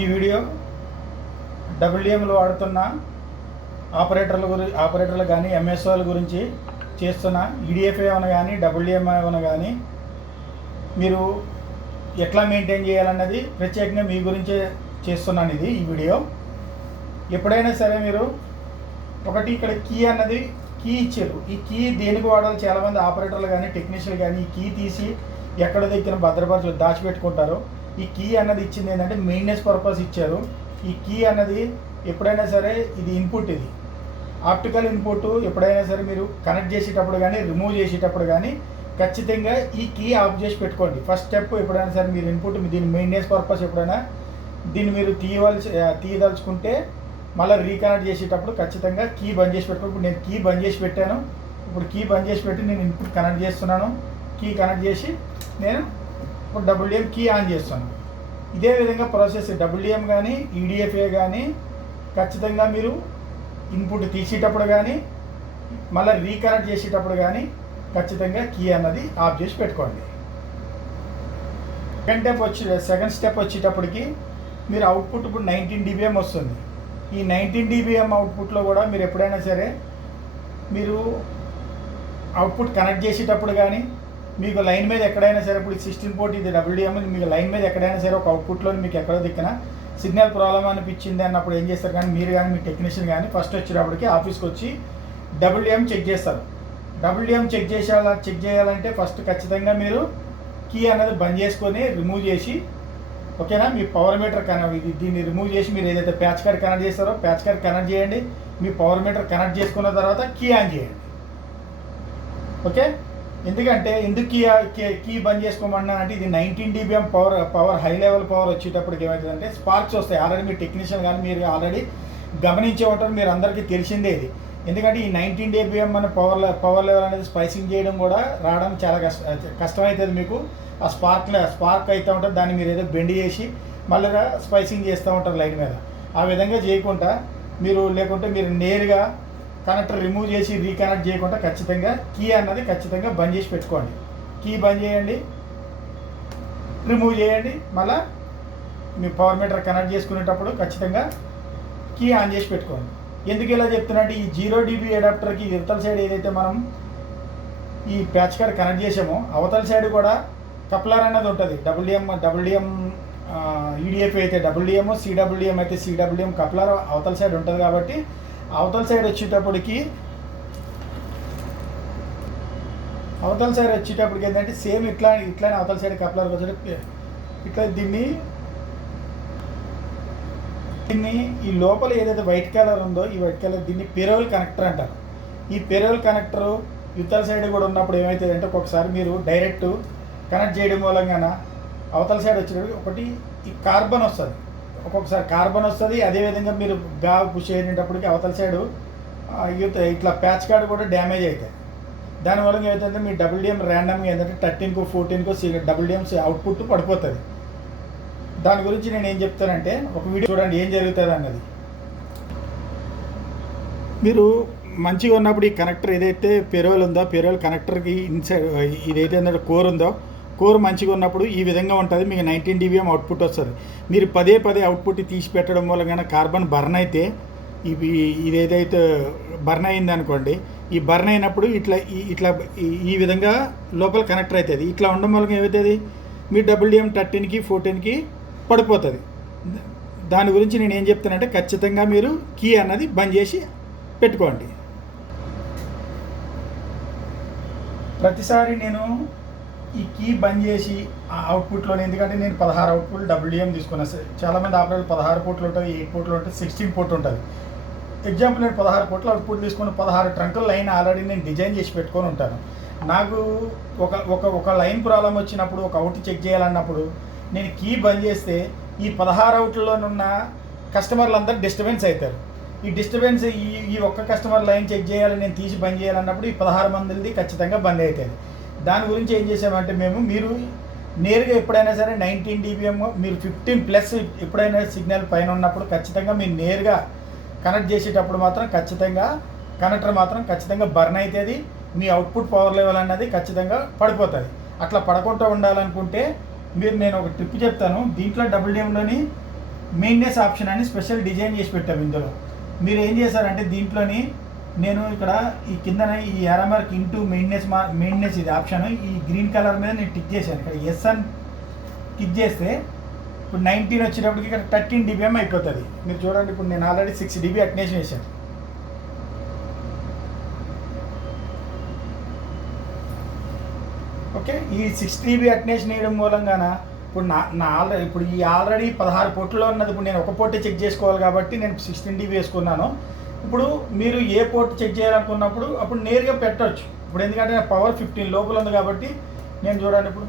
ఈ వీడియో డబ్ల్యూడిఎంలు వాడుతున్న ఆపరేటర్లు కానీ ఎంఎస్ఓల గురించి చేస్తున్న ఈడిఎఫ్ఏ ఏమైనా కానీ డబ్ల్యూడిఎం ఏమైనా కానీ మీరు ఎట్లా మెయింటైన్ చేయాలన్నది ప్రత్యేకంగా మీ గురించే చేస్తున్నాను ఈ వీడియో. ఎప్పుడైనా సరే మీరు ఒకటి ఇక్కడ కీ ఇచ్చారు. ఈ కీ దేనికి వాడాలి? చాలామంది ఆపరేటర్లు కానీ టెక్నీషియన్లు కానీ ఈ కీ తీసి ఎక్కడ దగ్గర భద్రపరచు దాచిపెట్టుకుంటారు. ఈ కీ అన్నది ఇచ్చింది ఏంటంటే మెయింటెనెన్స్ పర్పస్ ఇచ్చారు. ఈ కీ అన్నది ఎప్పుడైనా సరే ఇది ఇన్పుట్, ఇది ఆప్టికల్ ఇన్పుట్. ఎప్పుడైనా సరే మీరు కనెక్ట్ చేసేటప్పుడు కానీ రిమూవ్ చేసేటప్పుడు కానీ ఖచ్చితంగా ఈ కీ ఆఫ్ చేసి పెట్టుకోండి. ఫస్ట్ స్టెప్ ఎప్పుడైనా సరే మీరు ఇన్పుట్ దీని మెయింటెనెన్స్ పర్పస్ ఎప్పుడైనా దీన్ని మీరు తీయదలుచుకుంటే మళ్ళీ రీకనెక్ట్ చేసేటప్పుడు ఖచ్చితంగా కీ బంద్ చేసి పెట్టుకోండి. ఇప్పుడు నేను కీ బంద్ చేసి పెట్టాను. ఇప్పుడు కీ బంద్ చేసి పెట్టి నేను ఇన్పుట్ కనెక్ట్ చేస్తున్నాను. కీ కనెక్ట్ చేసి నేను ఇప్పుడు డబ్ల్యూడిఎం కీ ఆన్ చేస్తాను. ఇదే విధంగా ప్రాసెస్ డబ్ల్యూడిఎం కానీ ఈడిఎఫ్ఏ కానీ ఖచ్చితంగా మీరు ఇన్పుట్ తీసేటప్పుడు కానీ మళ్ళీ రీకనెక్ట్ చేసేటప్పుడు కానీ ఖచ్చితంగా కీ అన్నది ఆఫ్ చేసి పెట్టుకోండి. సెకండ్ స్టెప్ వచ్చేటప్పటికి మీరు అవుట్పుట్ ఇప్పుడు 19 dBm వస్తుంది. ఈ 19 dBm అవుట్పుట్లో కూడా మీరు ఎప్పుడైనా సరే మీరు అవుట్పుట్ కనెక్ట్ చేసేటప్పుడు కానీ మీకు లైన్ మీద ఎక్కడైనా సరే ఇప్పుడు 16 పోర్ట్ ఇది డబ్ల్యూడిఎం, మీకు లైన్ మీద ఎక్కడైనా సరే ఒక అవుట్పుట్లో మీకు ఎక్కడో దిక్కున సిగ్నల్ ప్రాబ్లం అనిపించింది అన్నప్పుడు ఏం చేస్తారు కానీ మీరు కానీ మీ టెక్నీషియన్ కానీ ఫస్ట్ వచ్చేటప్పటికి ఆఫీస్కి వచ్చి డబ్ల్యూడిఎం చెక్ చేస్తారు. డబ్ల్యూడిఎం చెక్ చేయాలంటే ఫస్ట్ ఖచ్చితంగా మీరు కీ అన్నది బంద్ చేసుకొని రిమూవ్ చేసి, ఓకేనా, మీ పవర్ మీటర్ దీన్ని రిమూవ్ చేసి మీరు ఏదైతే ప్యాచ్ కార్డ్ కనెక్ట్ చేస్తారో ప్యాచ్ కార్డ్ కనెక్ట్ చేయండి. మీ పవర్ మీటర్ కనెక్ట్ చేసుకున్న తర్వాత కీ ఆన్ చేయండి. ఓకే, ఎందుకంటే ఎందుకు కీ బంద్ చేసుకోమన్నా అంటే ఇది 19 dBm power high level power వచ్చేటప్పటికి ఏమవుతుందంటే స్పార్క్స్ వస్తాయి. ఆల్రెడీ మీ టెక్నీషియన్ కానీ మీరు ఆల్రెడీ గమనించే ఉంటారు, మీరు అందరికీ తెలిసిందే ఇది. ఎందుకంటే ఈ 19 dBm అనే పవర్ లెవెల్ అనేది స్పైసింగ్ చేయడం కూడా రావడం చాలా కష్టమవుతుంది. మీకు ఆ స్పార్క్ అవుతూ ఉంటుంది, దాన్ని మీరు ఏదో బెండ్ చేసి మళ్ళీ స్పైసింగ్ చేస్తూ ఉంటారు లైట్ మీద. ఆ విధంగా చేయకుండా లేకుంటే మీరు నేరుగా కనెక్టర్ రిమూవ్ చేసి రీకనెక్ట్ చేయకుండా ఖచ్చితంగా కీ అన్నది ఖచ్చితంగా బంద్ చేసి పెట్టుకోండి. కీ బంద్ చేయండి, రిమూవ్ చేయండి, మళ్ళీ మీ పవర్ మీటర్ కనెక్ట్ చేసుకునేటప్పుడు ఖచ్చితంగా కీ ఆన్ చేసి పెట్టుకోండి. ఎందుకు ఇలా చెప్తున్నట్టు ఈ 0 dB అడాప్టర్కి ఇవతల సైడ్ ఏదైతే మనం ఈ ప్యాచ్ కార్డ్ కనెక్ట్ చేసామో అవతల సైడ్ కూడా కప్లర్ అనేది ఉంటుంది. డబ్ల్యూడిఎం ఈడిఎఫ్ అయితే డబ్ల్యూడిఎం, సిడబ్ల్యూడిఎం అయితే సిడబ్ల్యూడిఎం కప్లర్ అవతల సైడ్ ఉంటుంది. కాబట్టి అవతల సైడ్ వచ్చేటప్పటికి ఏంటంటే సేమ్ ఇట్లానే అవతల సైడ్ కప్లర్ వచ్చేటప్పుడు ఇట్లా దీన్ని ఈ లోపల ఏదైతే వైట్ కలర్ ఉందో ఈ వైట్ కలర్ దీన్ని పెరోల్ కనెక్టర్ అంటారు. ఈ పెరోల్ కనెక్టర్ ఇవతల సైడ్ కూడా ఉన్నప్పుడు ఏమవుతుంది అంటే ఒక్కొక్కసారి మీరు డైరెక్ట్ కనెక్ట్ చేయడం మూలంగా అవతల సైడ్ వచ్చేటప్పుడు ఒకటి ఈ కార్బన్ వస్తుంది, ఒక్కొక్కసారి కార్బన్ వస్తుంది. అదేవిధంగా మీరు బ్యాగ్ పుష్ చేసేటప్పటికి అవతల సైడు ఇట్లా ప్యాచ్ కార్డ్ కూడా డ్యామేజ్ అవుతాయి. దానివల్ల ఏమవుతుందంటే మీ డబ్ల్యూడిఎం ర్యాండమ్గా ఏంటంటే 13కో 14కో డబ్ల్యూడిఎం అవుట్పుట్ పడిపోతుంది. దాని గురించి నేను ఏం చెప్తానంటే ఒక వీడియో చూడండి ఏం జరుగుతుంది అన్నది. మీరు మంచిగా ఉన్నప్పుడు ఈ కనెక్టర్ ఏదైతే పెరోల్ ఉందో పెరోల్ కనెక్టర్కి ఇన్సైడ్ ఇదైతే కోర్ ఉందో కోర్ మంచిగా ఉన్నప్పుడు ఈ విధంగా ఉంటుంది. మీకు 19 dBm అవుట్పుట్ వస్తుంది. మీరు పదే అవుట్పుట్ తీసి పెట్టడం మూలంగా కార్బన్ బర్న్ అయితే ఇదేదైతే బర్న్ అయింది అనుకోండి, ఈ బర్న్ అయినప్పుడు ఇట్లా ఈ విధంగా లోపల కనెక్టర్ అవుతుంది. ఇట్లా ఉండడం మూలంగా ఏమవుతుంది మీ డబ్ల్యూడిఎం 13కి 14కి పడిపోతుంది. దాని గురించి నేను ఏం చెప్తానంటే ఖచ్చితంగా మీరు కీ అన్నది బంద్ చేసి పెట్టుకోండి. ప్రతిసారి నేను ఈ కీ బంద్ చేసి ఆ అవుట్పుట్లో ఎందుకంటే నేను 16 అవుట్పుట్ డబ్ల్యూడిఎం తీసుకున్నాను. చాలామంది ఆపరేటర్ 16 పోర్ట్లు ఉంటుంది, 8 పోర్ట్లు ఉంటుంది, 16 పోర్ట్ ఉంటుంది. ఎగ్జాంపుల్ నేను 16 పోర్ట్లు అవుట్పుట్ తీసుకుని 16 ట్రంకుల లైన్ ఆల్రెడీ నేను డిజైన్ చేసి పెట్టుకొని ఉంటాను. నాకు ఒక లైన్ ప్రాబ్లం వచ్చినప్పుడు ఒక అవుట్ చెక్ చేయాలన్నప్పుడు నేను కీ బంద్ చేస్తే ఈ 16 అవుట్లలోనున్న కస్టమర్లు అందరూ డిస్టర్బెన్స్ అవుతారు. ఈ డిస్టర్బెన్స్ ఈ ఒక్క కస్టమర్ లైన్ చెక్ చేయాలని నేను తీసి బంద్ చేయాలన్నప్పుడు ఈ 16 మందిది ఖచ్చితంగా బంద్ అవుతుంది. దాని గురించి ఏం చేసామంటే మీరు నేరుగా ఎప్పుడైనా సరే 19 dBm మీరు 15+ ఎప్పుడైనా సిగ్నల్ పైన ఉన్నప్పుడు ఖచ్చితంగా మీరు నేరుగా కనెక్ట్ చేసేటప్పుడు మాత్రం ఖచ్చితంగా కనెక్టర్ మాత్రం ఖచ్చితంగా బర్న్ అవుతుంది. మీ అవుట్పుట్ పవర్ లెవెల్ అన్నది ఖచ్చితంగా పడిపోతుంది. అట్లా పడకుండా ఉండాలనుకుంటే నేను ఒక ట్రిప్ చెప్తాను. దీంట్లో డబ్ల్యూడిఎంలోని మెయింటెనెన్స్ ఆప్షన్ అని స్పెషల్ డిజైన్ చేసి పెట్టాము. ఇందులో మీరు ఏం చేశారంటే దీంట్లోని నేను ఇక్కడ ఈ కిందన ఈ ఎరమర్క్ ఇంటూ మెయింటెనెన్స్ ఇది ఆప్షన్, ఈ గ్రీన్ కలర్ మీద నేను టిక్ చేశాను. ఇక్కడ ఎస్ అని టిక్ చేస్తే ఇప్పుడు 19 వచ్చేటప్పటికి ఇక్కడ 13 dBm అయిపోతుంది. మీరు చూడండి, ఇప్పుడు నేను ఆల్రెడీ 6 dB అటెన్షన్ వేసాను. ఓకే, ఈ 6 dB అటెన్షన్ వేయడం మూలంగాన ఇప్పుడు ఇప్పుడు ఈ ఆల్రెడీ 16 పోర్టులో ఉన్నది. ఇప్పుడు నేను ఒక పోర్టే చెక్ చేసుకోవాలి కాబట్టి నేను 16 dB వేసుకున్నాను. ఇప్పుడు మీరు ఏ పోర్ట్ చెక్ చేయాలనుకున్నప్పుడు అప్పుడు నేరుగా పెట్టవచ్చు. ఇప్పుడు ఎందుకంటే పవర్ 15 లోపల ఉంది కాబట్టి నేను చూడండి ఇప్పుడు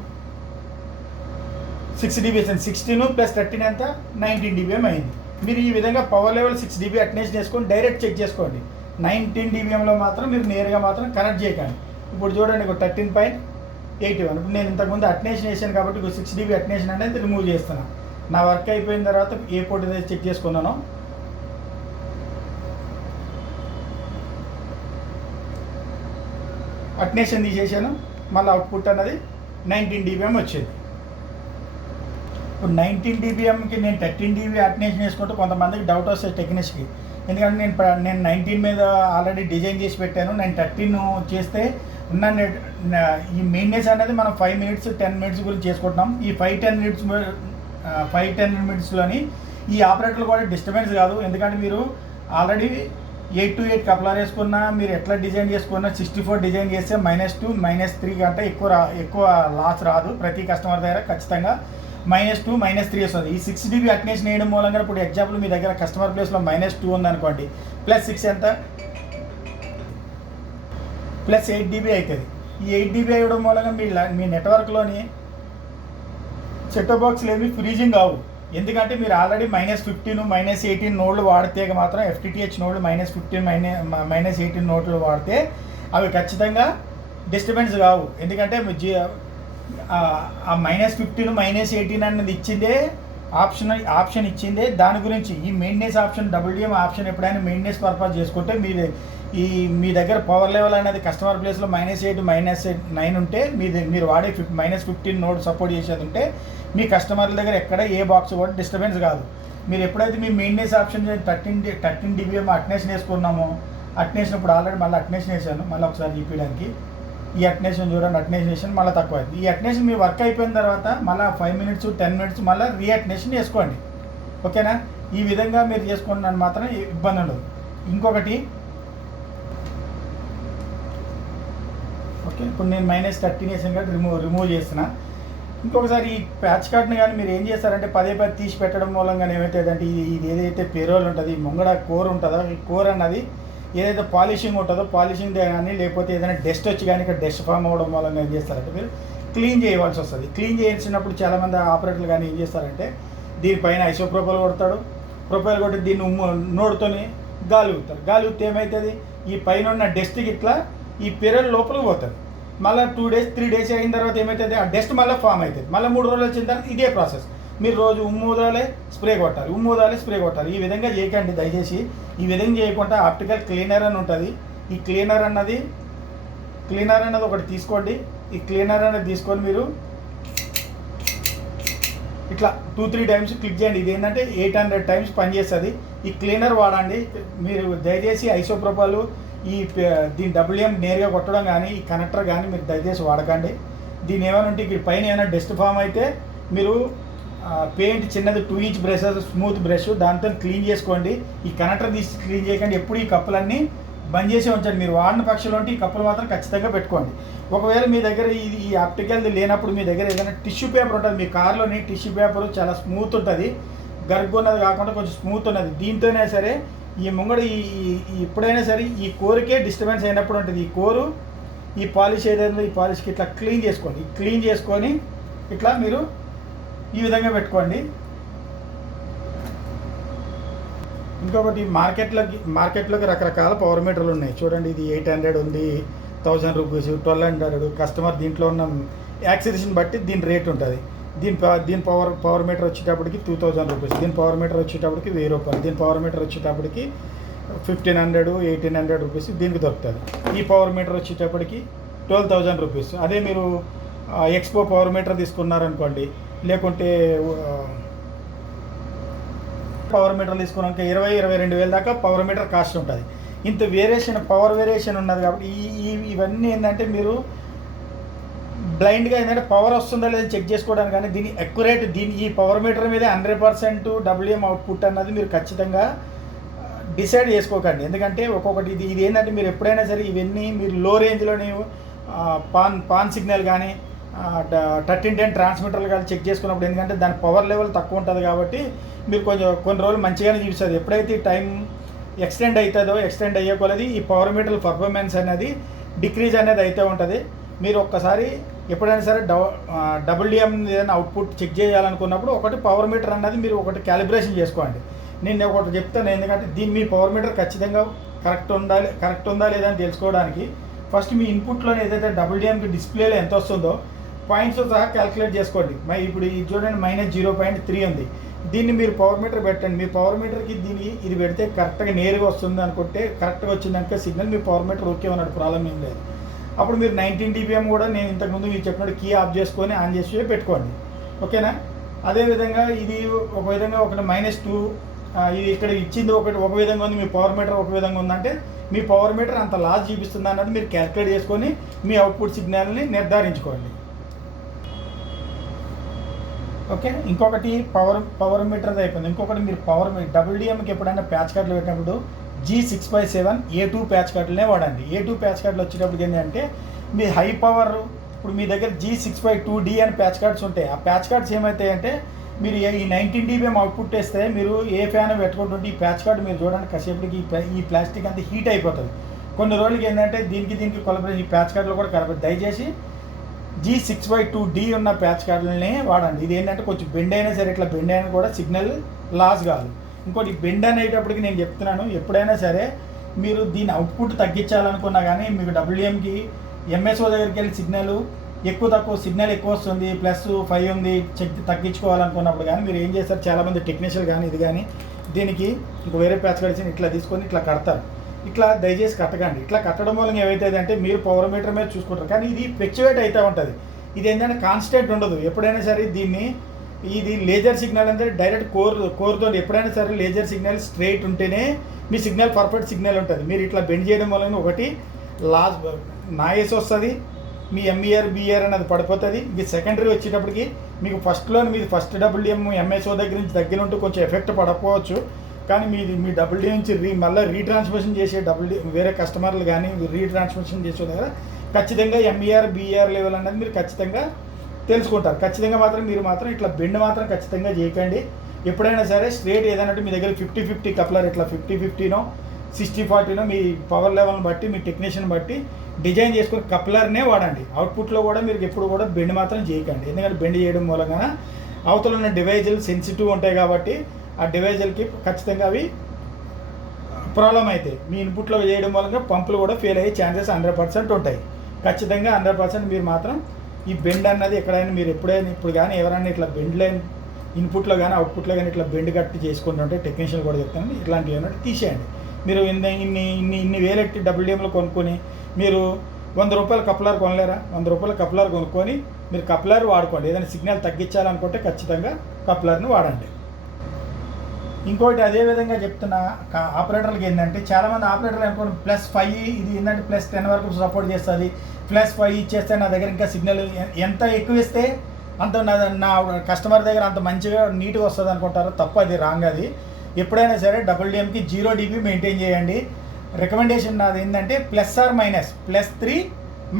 6 dB వేసాను. 16 + 13 ఎంత 19 dBm అయింది. మీరు ఈ విధంగా పవర్ లెవెల్ 6 dB అటెన్షన్ చేసుకొని డైరెక్ట్ చెక్ చేసుకోండి. 19 dBmలో మాత్రం మీరు నేరుగా మాత్రం కనెక్ట్ చేయకండి. ఇప్పుడు చూడండి, ఇప్పుడు 13.81. ఇప్పుడు నేను ఇంతకుముందు అటెన్షన్ వేసాను కాబట్టి 6 dB అటెన్షన్ అనేది రిమూవ్ చేస్తున్నాను. నా వర్క్ అయిపోయిన తర్వాత ఏ పోర్ట్ అయితే చెక్ చేసుకున్నానో అటెన్షన్ తీసేసాను. మళ్ళీ అవుట్పుట్ అన్నది 19 dBm వచ్చేది. ఇప్పుడు 19 dBmకి నేను 13 dB అటెన్షన్ వేసుకుంటే కొంతమందికి డౌట్ వస్తుంది టెక్నీషియన్కి. ఎందుకంటే నేను 19 మీద ఆల్రెడీ డిజైన్ చేసి పెట్టాను. నేను 13 చేస్తే ఉన్న ఈ మెయింటెనెన్స్ అనేది మనం 5 minutes 10 minutes గురించి చేసుకుంటున్నాం. ఈ 5-10 minutesలోని ఈ ఆపరేటర్లు కూడా డిస్టర్బెన్స్ కాదు. ఎందుకంటే మీరు ఆల్రెడీ 8 to 8 కప్లర్ వేసుకున్నా, మీరు ఎట్లా డిజైన్ చేసుకున్నా 64 డిజైన్ చేస్తే -2 -3 కంటే ఎక్కువ లాస్ రాదు. ప్రతి కస్టమర్ దగ్గర ఖచ్చితంగా -2 -3 వస్తుంది. ఈ 6 dB అటెన్షన్ వేయడం మూలంగా ఇప్పుడు ఎగ్జాంపుల్ మీ దగ్గర కస్టమర్ ప్లేస్లో -2 ఉందనుకోండి, +6 ఎంత +8 dB అవుతుంది. ఈ 8 dB అవ్వడం మూలంగా మీ నెట్వర్క్లోని సెట్ బాక్స్లు ఏమి ఫ్రీజింగ్ కావు. ఎందుకంటే మీరు ఆల్రెడీ -15 -18 నోడ్లు వాడితే మాత్రం FTTH నోడ్లు -15 -18 నోడ్లు వాడితే అవి ఖచ్చితంగా డిస్టర్బెన్స్ కావు. ఎందుకంటే ఆ -15 -18 అన్నది ఇచ్చిందే ఆప్షన్ ఇచ్చిందే దాని గురించి. ఈ మెయింటెనెన్స్ ఆప్షన్ WDM ఆప్షన్ ఎప్పుడైనా మెయింటెనెన్స్ పర్పస్ చేసుకుంటే మీ దగ్గర పవర్ లెవెల్ అనేది కస్టమర్ ప్లేస్లో -8 -9 ఉంటే మీరు వాడే -15 నోడ్ సపోర్ట్ చేసేది ఉంటే మీ కస్టమర్ల దగ్గర ఎక్కడ ఏ బాక్స్ కూడా డిస్టర్బెన్స్ కాదు. మీరు ఎప్పుడైతే మీ మెయింటెనెన్స్ ఆప్షన్ 13 dBm అటెన్షన్ వేసుకున్నామో, అటెన్షన్ ఇప్పుడు ఆల్రెడీ మళ్ళీ అటెన్షన్ వేసాను. మళ్ళీ ఒకసారి చూపించడానికి ఈ అటెన్షన్ చూడండి, అటెన్షన్ మళ్ళీ తక్కువ అయింది. ఈ అటెన్షన్ మీ వర్క్ అయిపోయిన తర్వాత మళ్ళీ 5 minutes 10 minutes మళ్ళీ రీఅటెన్షన్ వేసుకోండి. ఓకేనా, ఈ విధంగా మీరు చేసుకున్నాను మాత్రం ఇబ్బంది ఉండదు. ఇంకొకటి, ఓకే, ఇప్పుడు నేను -13 వేసాను కాబట్టి రిమూవ్ చేస్తున్నా. ఇంకొకసారి ఈ ప్యాచ్ కార్డ్ని కానీ మీరు ఏం చేస్తారంటే పదే తీసి పెట్టడం మూలంగా ఏమవుతుందంటే ఇది ఏదైతే పేరోల్ ఉంటుంది, ముంగడ కోర్ ఉంటుందో, ఈ కోర్ అన్నది ఏదైతే పాలిషింగ్ ఉంటుందో పాలిషింగ్ కానీ లేకపోతే ఏదైనా డస్ట్ వచ్చి కానీ ఇక్కడ డస్ట్ ఫామ్ అవ్వడం మూలంగా ఏం చేస్తారంటే మీరు క్లీన్ చేయవలసి వస్తుంది. క్లీన్ చేయించినప్పుడు చాలామంది ఆపరేటర్లు కానీ ఏం చేస్తారంటే దీనిపైన ఐసోప్రోపైల్ కొడతాడు. ప్రొపైల్ కొట్టి దీన్ని నోడుతోని గాలి ఊపుతారు. గాలి ఊపితే ఏమవుతుంది, ఈ పైన ఉన్న డస్ట్కి ఇట్లా ఈ పేరోల్ లోపలికి పోతుంది. మళ్ళీ 2 days 3 days అయిన తర్వాత ఏమవుతుంది, ఆ డస్ట్ మళ్ళీ ఫామ్ అవుతుంది. మళ్ళీ 3 రోజులు వచ్చిన తర్వాత ఇదే ప్రాసెస్. మీరు రోజు ఉమ్మూదాలే స్ప్రే కొట్టాలి. ఈ విధంగా చేయకండి దయచేసి. ఈ విధంగా చేయకుండా ఆప్టికల్ క్లీనర్ అని ఉంటుంది. ఈ క్లీనర్ అన్నది ఒకటి తీసుకోండి. ఈ క్లీనర్ అనేది తీసుకొని మీరు ఇట్లా 2-3 times క్లిక్ చేయండి. ఇది ఏంటంటే 800 times పనిచేస్తుంది. ఈ క్లీనర్ వాడండి. మీరు దయచేసి ఐసోప్రోపాలు దీని WDM నేరుగా కొట్టడం కానీ ఈ కనెక్టర్ కానీ మీరు దయచేసి వాడకండి. దీని ఏమైనా ఉంటే ఇక్కడ పైన ఏమైనా డస్ట్ ఫామ్ అయితే మీరు పెయింట్ చిన్నది 2 inch బ్రష్, స్మూత్ బ్రష్ దాంతో క్లీన్ చేసుకోండి. ఈ కనెక్టర్ తీసి క్లీన్ చేయకండి. ఎప్పుడు ఈ కప్పులన్నీ బంద్ చేసి ఉంచండి. మీరు వాడిన పక్షులు ఉంటే ఈ కప్పులు మాత్రం ఖచ్చితంగా పెట్టుకోండి. ఒకవేళ మీ దగ్గర ఈ ఆప్టికల్ది లేనప్పుడు మీ దగ్గర ఏదైనా టిష్యూ పేపర్ ఉంటుంది. మీ కార్లోని టిష్యూ పేపర్ చాలా స్మూత్ ఉంటుంది, గరుగ్గా ఉన్నది కాకుండా కొంచెం స్మూత్ ఉన్నది. దీంతోనే సరే ఈ ముంగడ ఎప్పుడైనా సరే ఈ కోరుకే డిస్టర్బెన్స్ అయినప్పుడు ఉంటుంది. ఈ కోరు ఈ పాలిష్ ఏదైనా ఈ పాలిష్కి ఇట్లా క్లీన్ చేసుకోండి. క్లీన్ చేసుకొని ఇట్లా మీరు ఈ విధంగా పెట్టుకోండి. ఇంకొకటి మార్కెట్లోకి రకరకాల పవర్ మీటర్లు ఉన్నాయి. చూడండి, ఇది 800 ఉంది, 1000 రూపీస్, 1200. కస్టమర్ దీంట్లో ఉన్న యాక్సిడేషన్ బట్టి దీని రేట్ ఉంటుంది. దీని పవర్ మీటర్ వచ్చేటప్పటికి 2000 రూపీస్, దీని పవర్ మీటర్ వచ్చేటప్పటికి 1000 రూపాయలు, దీని పవర్ మీటర్ వచ్చేటప్పటికి 1500 1800 రూపీస్ దీనికి దొరుకుతుంది. ఈ పవర్ మీటర్ వచ్చేటప్పటికి 12,000 రూపీస్. అదే మీరు ఎక్స్పో పవర్ మీటర్ తీసుకున్నారనుకోండి, లేకుంటే పవర్ మీటర్లు తీసుకున్నాక 22,000 దాకా పవర్ మీటర్ కాస్ట్ ఉంటుంది. ఇంత వేరియేషన్ పవర్ వేరియేషన్ ఉన్నది కాబట్టి ఇవన్నీ ఏంటంటే మీరు బ్లైండ్గా ఏంటంటే పవర్ వస్తుందా లేదా చెక్ చేసుకోవడానికి, కానీ దీని అక్యురేట్ ఈ పవర్ మీటర్ మీద 100% డబ్ల్యూఎం అవుట్పుట్ అన్నది మీరు ఖచ్చితంగా డిసైడ్ చేసుకోకండి. ఎందుకంటే ఒక్కొక్కటి ఇది ఏంటంటే మీరు ఎప్పుడైనా సరే ఇవన్నీ మీరు లో రేంజ్లోని పాన్ సిగ్నల్ కానీ 1310 ట్రాన్స్మిటర్లు కానీ చెక్ చేసుకున్నప్పుడు, ఎందుకంటే దాని పవర్ లెవెల్ తక్కువ ఉంటుంది కాబట్టి మీరు కొన్ని రోజులు మంచిగానే చూపిస్తుంది. ఎప్పుడైతే టైం ఎక్స్టెండ్ అయ్యే కొలది ఈ పవర్ మీటర్ పర్ఫార్మెన్స్ అనేది డిక్రీజ్ అనేది అయితే ఉంటుంది. మీరు ఒక్కసారి ఎప్పుడైనా సరే డబ్ల్యూఎం ఏదైనా అవుట్పుట్ చెక్ చేయాలనుకున్నప్పుడు ఒకటి పవర్ మీటర్ అన్నది మీరు ఒకటి క్యాలిబ్రేషన్ చేసుకోండి. నేను ఒకటి చెప్తాను, ఎందుకంటే మీ పవర్ మీటర్ ఖచ్చితంగా కరెక్ట్ ఉందా లేదా అని తెలుసుకోవడానికి ఫస్ట్ మీ ఇన్పుట్లో ఏదైతే డబ్ల్యూఎంకి డిస్ప్లేలో ఎంత వస్తుందో పాయింట్స్ సహా క్యాలిక్యులేట్ చేసుకోండి. ఇప్పుడు ఇది చూడండి -0.3 ఉంది. దీన్ని మీరు పవర్ మీటర్ పెట్టండి. మీ పవర్ మీటర్కి ఇది పెడితే కరెక్ట్గా నేరుగా వస్తుంది అనుకుంటే, కరెక్ట్గా వచ్చిందనుక సిగ్నల్ మీ పవర్ మీటర్ ఓకే అన్నాడు, ప్రాబ్లం ఏం లేదు. అప్పుడు మీరు 19 dBm కూడా నేను ఇంతకుముందు మీరు చెప్పినట్టు కీ ఆఫ్ చేసుకొని ఆన్ చేసి పెట్టుకోండి, ఓకేనా. అదేవిధంగా ఇది ఒక విధంగా ఒకటి -2, ఇది ఇక్కడ ఇచ్చింది ఒక విధంగా ఉంది, మీ పవర్ మీటర్ ఒక విధంగా ఉందంటే మీ పవర్ మీటర్ అంత లాస్ చూపిస్తుంది అన్నది మీరు క్యాలిక్యులేట్ చేసుకొని మీ అవుట్పుట్ సిగ్నల్ని నిర్ధారించుకోండి, ఓకే. ఇంకొకటి పవర్ మీటర్ అయిపోయింది. ఇంకొకటి మీరు డబ్ల్యూడిఎంకి ఎప్పుడైనా ప్యాచ్ కార్డులు పెట్టినప్పుడు G6/7 A2 ప్యాచ్ కార్డులనే వాడండి. A2 ప్యాచ్ కార్డులు వచ్చేటప్పటికి ఏంటంటే మీ హై పవర్, ఇప్పుడు మీ దగ్గర G6/2D అని ప్యాచ్ కార్డ్స్ ఉంటాయి. ఆ ప్యాచ్ కార్డ్స్ ఏమవుతాయంటే మీరు ఈ 19 dBm అవుట్పుట్ వేస్తే మీరు ఏ ఫ్యాన్ పెట్టుకుంటుంటే ఈ ప్యాచ్ కార్డు మీరు చూడండి కాసేపటికి ఈ ప్లాస్టిక్ అంతా హీట్ అయిపోతుంది. కొన్ని రోజులకి ఏంటంటే దీనికి కొలబరేషన్ ఈ ప్యాచ్ కార్డులో కూడా కలపదు. దయచేసి G6/2D ఉన్న ప్యాచ్ కార్డులనే వాడండి. ఇది ఏంటంటే కొంచెం బెండ్ అయినా సరే, ఇట్లా బెండ్ అయినా కూడా సిగ్నల్ లాస్ కాదు. ఇంకోటి బెండ్ అనేటప్పటికి నేను చెప్తున్నాను, ఎప్పుడైనా సరే మీరు దీని అవుట్పుట్ తగ్గించాలనుకున్నా కానీ మీకు డబ్ల్యూఎంకి ఎంఎస్ఓ దగ్గరికి వెళ్ళి సిగ్నల్ ఎక్కువ వస్తుంది, +5 ఉంది, తగ్గించుకోవాలనుకున్నప్పుడు కానీ మీరు ఏం చేస్తారు, చాలామంది టెక్నీషియన్ కానీ ఇది కానీ దీనికి ఇంకో వేరే ప్యాచ్ కార్డ్స్ ఇట్లా తీసుకొని ఇట్లా కడతారు. ఇట్లా దయచేసి కట్టకండి. ఇట్లా కట్టడం వల్ల ఏమవుతుంది అంటే మీరు పవర్ మీటర్ మీద చూసుకుంటారు, కానీ ఇది ఫ్లక్చువేట్ అయితే ఉంటుంది. ఇది ఏంటంటే కాన్స్టెంట్ ఉండదు. ఎప్పుడైనా సరే ఇది లేజర్ సిగ్నల్ అంటే డైరెక్ట్ కోర్తో ఎప్పుడైనా సరే లేజర్ సిగ్నల్ స్ట్రైట్ ఉంటేనే మీ సిగ్నల్ పర్ఫెక్ట్ సిగ్నల్ ఉంటుంది. మీరు ఇట్లా బెండ్ చేయడం వల్ల ఒకటి నాయిస్ వస్తుంది, మీ బిఆర్ అనేది పడిపోతుంది. ఇది సెకండరీ వచ్చేటప్పటికి మీకు ఫస్ట్ డబ్ల్యూఎం ఎంఎస్ఓ దగ్గర నుంచి ఉంటూ కొంచెం ఎఫెక్ట్ పడకపోవచ్చు, కానీ మీ డబ్ల్యూడి నుంచి మళ్ళీ రీట్రాన్స్మిషన్ చేసే వేరే కస్టమర్లు కానీ రీట్రాన్స్మిషన్ చేసే దగ్గర ఖచ్చితంగా బిఆర్ లెవెల్ అనేది మీరు ఖచ్చితంగా తెలుసుకుంటారు. ఖచ్చితంగా మీరు మాత్రం ఇట్లా బెండ్ మాత్రం ఖచ్చితంగా చేయకండి. ఎప్పుడైనా సరే స్ట్రేట్ ఏదైనా మీ దగ్గర 50-50 కప్లర్, ఇట్లా 50-50నో 60-40నో మీ పవర్ లెవెల్ని బట్టి మీ టెక్నీషియన్ బట్టి డిజైన్ చేసుకుని కప్లర్నే వాడండి. అవుట్పుట్లో కూడా మీరు ఎప్పుడు కూడా బెండ్ మాత్రం చేయకండి. ఎందుకంటే బెండ్ చేయడం మూలంగా అవతల ఉన్న డివైజులు సెన్సిటివ్ ఉంటాయి కాబట్టి ఆ డివైజులకి ఖచ్చితంగా అవి ప్రాబ్లం అవుతాయి. మీ ఇన్పుట్లో చేయడం మూలంగా పంపులు కూడా ఫెయిల్ అయ్యే ఛాన్సెస్ 100% ఉంటాయి. ఖచ్చితంగా 100% మీరు మాత్రం ఈ బెండ్ అన్నది ఎక్కడైనా మీరు ఇప్పుడు కానీ ఎవరైనా ఇట్లా బెండ్ లైన్ ఇన్పుట్లో కానీ అవుట్పుట్లో కానీ ఇట్లా బెండ్ కట్టి చేసుకుంటుంటే టెక్నీషియన్ కూడా చెప్తాను, ఇట్లాంటివి ఏమైనా తీసేయండి. మీరు ఇన్ని వేలెట్టి డబ్ల్యూడిఎంలో కొనుక్కొని మీరు ₹100 కప్లర్ కొనలేరా? ₹100 కప్లర్ కొనుక్కొని మీరు కప్లర్ వాడుకోండి. ఏదైనా సిగ్నల్ తగ్గించాలనుకుంటే ఖచ్చితంగా కప్లర్ని వాడండి. ఇంకోటి అదేవిధంగా చెప్తున్న ఆపరేటర్లకి ఏంటంటే చాలామంది ఆపరేటర్లు అనుకోండి +5 ఇది ఏంటంటే +10 వరకు సపోర్ట్ చేస్తుంది, +5 ఇచ్చేస్తే నా దగ్గర ఇంకా సిగ్నల్ ఎంత ఎక్కువ ఇస్తే అంత నా కస్టమర్ దగ్గర అంత మంచిగా నీట్గా వస్తుంది అనుకుంటారు. తప్పు, అది రాంగ్. అది ఎప్పుడైనా సరే డబ్ల్యూడిఎంకి 0 dB మెయింటైన్ చేయండి. రికమెండేషన్ నాది ఏంటంటే +3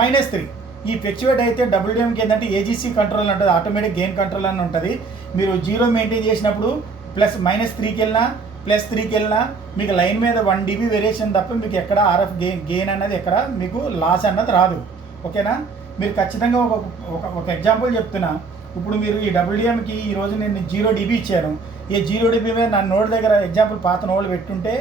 -3 ఈ ఫ్లక్చువేట్ అయితే డబ్ల్యూడిఎంకి ఏంటంటే ఏజీసీ కంట్రోల్ ఉంటుంది, ఆటోమేటిక్ గెయిన్ కంట్రోల్ అని ఉంటుంది. మీరు 0 మెయింటైన్ చేసినప్పుడు -3కి వెళ్ళినా +3కి వెళ్ళినా మీకు లైన్ మీద 1 dB వేరియేషన్ తప్ప మీకు ఎక్కడ ఆర్ఎఫ్ గెయిన్ అన్నది ఎక్కడ మీకు లాస్ అన్నది రాదు, ఓకేనా. మీరు ఖచ్చితంగా ఒక ఎగ్జాంపుల్ చెప్తున్నా. ఇప్పుడు మీరు ఈ డబ్ల్యూడిఎంకి ఈరోజు నేను 0 dB ఇచ్చాను. ఈ 0 dB మీద నా నోడ్ దగ్గర ఎగ్జాంపుల్ పాత నోడ్లు పెట్టుంటే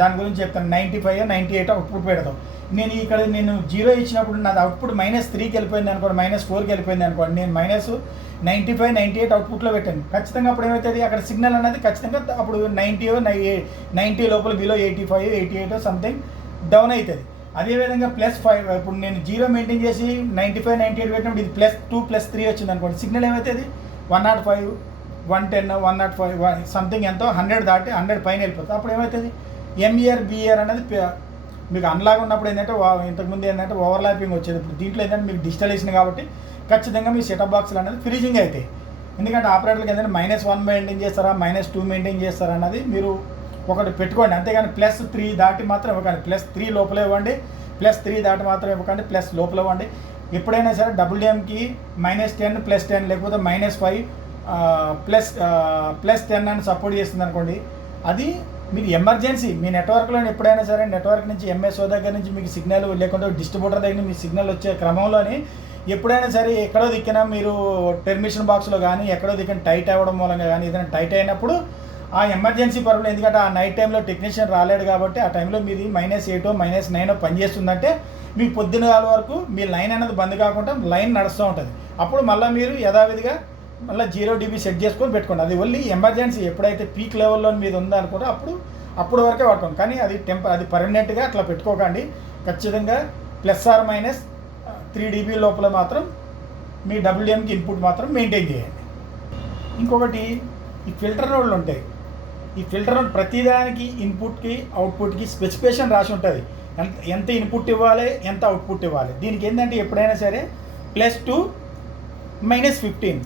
దాని గురించి చెప్తాను. 95 98 అవుట్పుట్ పెడతాం. నేను 0 ఇచ్చినప్పుడు నాది అవుట్పుట్ -3కి వెళ్ళిపోయింది అనుకోండి, -4కి వెళ్ళిపోయింది అనుకోండి, నేను -95 98 అవుట్పుట్లో పెట్టాను. ఖచ్చితంగా అప్పుడు ఏమవుతుంది, అక్కడ సిగ్నల్ అనేది ఖచ్చితంగా అప్పుడు 90 లోపల బిలో 85 88 సంథింగ్ డౌన్ అవుతుంది. అదేవిధంగా +5 ఇప్పుడు నేను 0 మెయింటైన్ చేసి 95 98 పెట్టినప్పుడు ఇది +2 +3 వచ్చింది అనుకోండి, సిగ్నల్ ఏమవుతుంది 105 110 105 సంథింగ్ ఎంతో 100 దాటి 100 పైన వెళ్ళిపోతుంది. అప్పుడు ఏమవుతుంది, ఎంఈఆర్ బిఆర్ అనేది మీకు అన్లాగా ఉన్నప్పుడు ఏంటంటే ఇంతకుముందు ఏంటంటే ఓవర్లాపింగ్ వచ్చేది. ఇప్పుడు దీంట్లో ఏంటంటే మీకు డిజిటలైజేషన్ కాబట్టి ఖచ్చితంగా మీ సెటప్ బాక్స్లు అనేది ఫ్రీజింగ్ అవుతాయి. ఎందుకంటే ఆపరేటర్కి ఏంటంటే -1 మెయింటైన్ చేస్తారా -2 మెయింటైన్ చేస్తారా అన్నది మీరు ఒకటి పెట్టుకోండి. అంతేగాని +3 దాటి మాత్రం ఇవ్వకండి. +3 లోపల ఇవ్వండి, +3 దాటి మాత్రం ఇవ్వకండి, ప్లస్ లోపల ఇవ్వండి. ఎప్పుడైనా సరే WDMకి -10 +10 లేకపోతే -5 +10 అని సపోర్ట్ చేస్తుంది అనుకోండి, అది మీరు ఎమర్జెన్సీ మీ నెట్వర్క్లో ఎప్పుడైనా సరే నెట్వర్క్ నుంచి ఎంఎస్ఓ దగ్గర నుంచి మీకు సిగ్నల్ లేకుంటే డిస్ట్రిబ్యూటర్ దగ్గర మీ సిగ్నల్ వచ్చే క్రమంలోని ఎప్పుడైనా సరే ఎక్కడో దిక్కినా మీరు టెర్మినేషన్ బాక్స్లో కానీ ఎక్కడో దిక్కిన టైట్ అవ్వడం మూలంగా కానీ ఏదైనా టైట్ అయినప్పుడు ఆ ఎమర్జెన్సీ పర్పస్, ఎందుకంటే ఆ నైట్ టైంలో టెక్నీషియన్ రాలేడు కాబట్టి ఆ టైంలో మీది -8 -9 పనిచేస్తుందంటే మీకు పొద్దున కాల వరకు మీ లైన్ అనేది బంద్ కాకుండా లైన్ నడుస్తూ ఉంటుంది. అప్పుడు మళ్ళీ మీరు యథావిధిగా మళ్ళీ 0 dB సెట్ చేసుకొని పెట్టుకోండి. అది ఓన్లీ ఎమర్జెన్సీ ఎప్పుడైతే పీక్ లెవెల్లో మీద ఉందనుకుంటే అప్పుడు వరకే వాడుకోండి. కానీ అది పర్మనెంట్గా అట్లా పెట్టుకోకండి. ఖచ్చితంగా ±3 dB లోపల మాత్రం మీ WDMకి ఇన్పుట్ మాత్రం మెయింటైన్ చేయండి. ఇంకొకటి ఈ ఫిల్టర్ నోడ్లు ఉంటాయి. ఈ ఫిల్టర్ నోడ్ ప్రతిదానికి ఇన్పుట్కి అవుట్పుట్కి స్పెసిఫికేషన్ రాసి ఉంటుంది. ఎంత ఇన్పుట్ ఇవ్వాలి, ఎంత అవుట్పుట్ ఇవ్వాలి. దీనికి ఏంటంటే ఎప్పుడైనా సరే +2 -15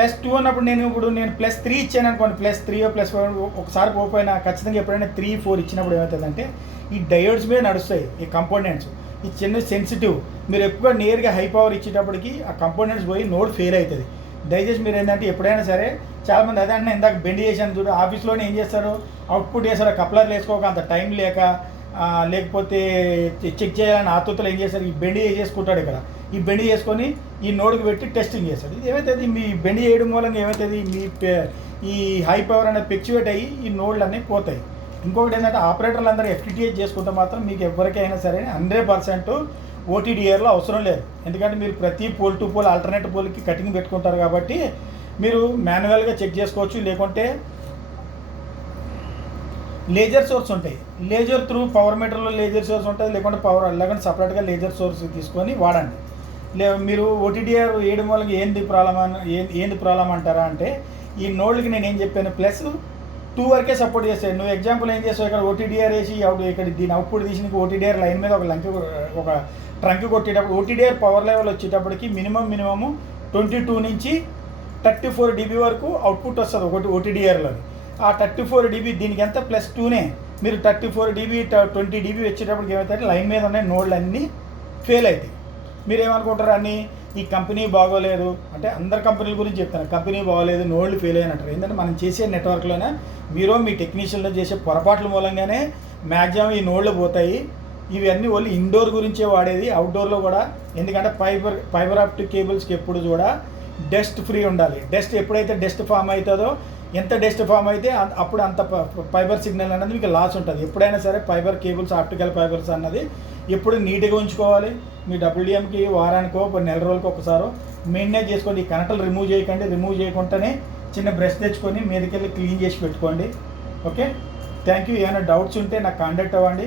+2 అన్నప్పుడు నేను +3 ఇచ్చాను అనుకోండి, +3 +4 ఒకసారి పోయినా ఖచ్చితంగా ఎప్పుడైనా 3 4 ఇచ్చినప్పుడు ఏమవుతుందంటే ఈ డయోడ్స్ మీద నడుస్తాయి ఈ కంపోనెంట్స్. ఈ చిన్న సెన్సిటివ్ మీరు ఎక్కువ నేరుగా హై పవర్ ఇచ్చేటప్పటికి ఆ కంపోనెంట్స్ పోయి నోడ్ ఫెయిల్ అవుతుంది. దయచేసి మీరు ఏంటంటే ఎప్పుడైనా సరే చాలామంది అదే అంటే ఇందాక బెండ్ చేశాను చూడు, ఆఫీస్లోనే ఏం చేస్తారు, అవుట్పుట్ చేస్తారు కప్లర్ వేసుకోక అంత టైం లేక లేకపోతే చెక్ చేయాలని ఆతృతలు ఏం చేస్తారు, ఈ బెండ్ చేసుకుంటాడు. ఇక్కడ ఈ బెండ్ చేసుకొని ఈ నోడ్కి పెట్టి టెస్టింగ్ చేస్తాడు. ఇది ఏమవుతుంది, మీ బెండ్ చేయడం మూలంగా ఏమవుతుంది, మీ ఈ హై పవర్ అనేది ఫ్లక్చువేట్ అయ్యి ఈ నోడ్లు అన్నీ పోతాయి. ఇంకొకటి ఏంటంటే ఆపరేటర్లు అందరూ FTTH చేసుకుంటే మాత్రం మీకు ఎవరికైనా సరే 100% OTDRలో అవసరం లేదు. ఎందుకంటే మీరు ప్రతి పోల్ టు పోల్ ఆల్టర్నేట్ పోల్కి కటింగ్ పెట్టుకుంటారు కాబట్టి మీరు మాన్యువల్గా చెక్ చేసుకోవచ్చు. లేకుంటే లేజర్ సోర్స్ ఉంటాయి, లేజర్ త్రూ పవర్ మీటర్లో లేజర్ సోర్స్ ఉంటుంది. లేకుంటే లేకుంటే సపరేట్గా లేజర్ సోర్స్ తీసుకొని వాడండి. మీరు OTDR వేయడం వల్ల ఏంది ప్రాబ్లం అంటారా అంటే ఈ నోడ్లకి నేను ఏం చెప్పాను +2 వరకే సపోర్ట్ చేస్తాను. నువ్వు ఎగ్జాంపుల్ ఏం చేస్తావు, ఇక్కడ OTDR వేసి ఇక్కడ దీని అవుట్పుట్ తీసి నీకు OTDR లైన్ మీద ఒక ట్రంక్ కొట్టేటప్పుడు OTDR పవర్ లెవెల్ వచ్చేటప్పటికి మినిమం 22 నుంచి 34 dB వరకు అవుట్పుట్ వస్తుంది ఒకటి OTDRలో. ఆ 34 dB దీనికి ఎంత +2నే, మీరు 34 dB 20 dB వచ్చేటప్పటికి ఏమవుతాయి, లైన్ మీద ఉన్న నోడ్లు అన్నీ ఫెయిల్ అవుతాయి. మీరు ఏమనుకుంటారు, అన్నీ ఈ కంపెనీ బాగోలేదు అంటే అందరు కంపెనీల గురించి చెప్తాను, కంపెనీ బాగోలేదు నోడ్లు ఫెయిల్ అయినట్టు. ఏంటంటే మనం చేసే నెట్వర్క్లోనే మీరు మీ టెక్నీషియన్లో చేసే పొరపాట్ల మూలంగానే మ్యాక్సిమం ఈ నోడ్లు పోతాయి. ఇవన్నీ ఓన్లీ ఇండోర్ గురించే వాడేది, అవుట్డోర్లో కూడా. ఎందుకంటే ఫైబర్ ఆప్టిక్ కేబుల్స్కి ఎప్పుడు కూడా డస్ట్ ఫ్రీ ఉండాలి. డస్ట్ ఎప్పుడైతే డస్ట్ ఫామ్ అవుతుందో, ఎంత డస్ట్ ఫామ్ అయితే అప్పుడు అంత ఫైబర్ సిగ్నల్ అనేది మీకు లాస్ ఉంటుంది. ఎప్పుడైనా సరే ఫైబర్ కేబుల్స్ ఆప్టికల్ ఫైబర్స్ అన్నది ఎప్పుడు నీట్గా ఉంచుకోవాలి. మీ WDMకి వారానికో నెల రోజులకి ఒకసారో మెయింటైన్ చేసుకోండి. ఈ కనెక్టర్లు రిమూవ్ చేయకండి. రిమూవ్ చేయకుండానే చిన్న బ్రష్ తెచ్చుకొని మీదకెళ్ళి క్లీన్ చేసి పెట్టుకోండి. Okay, thank you. ఏమైనా డౌట్స్ ఉంటే నాకు కాంటాక్ట్ అవ్వండి.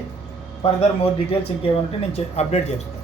ఫర్దర్ మోర్ డీటెయిల్స్ ఇంకేమైనా ఉంటే నేను అప్డేట్ చేస్తాను.